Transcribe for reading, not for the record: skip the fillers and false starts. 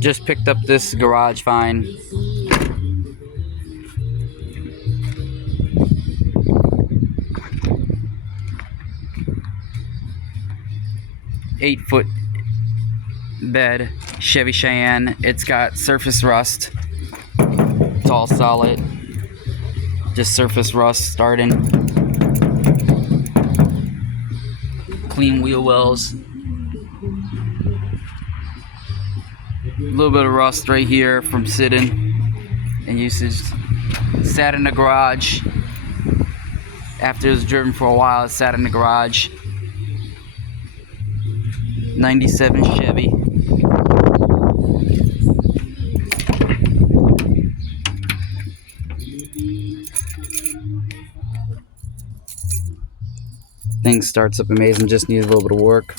Just picked up this garage find. 8-foot bed, Chevy Cheyenne. It's got surface rust. It's all solid. Just surface rust starting. Clean wheel wells. A little bit of rust right here from sitting and usage. Sat in the garage. After it was driven for a while, it sat in the garage. 97 Chevy. Thing starts up amazing, just needs a little bit of work.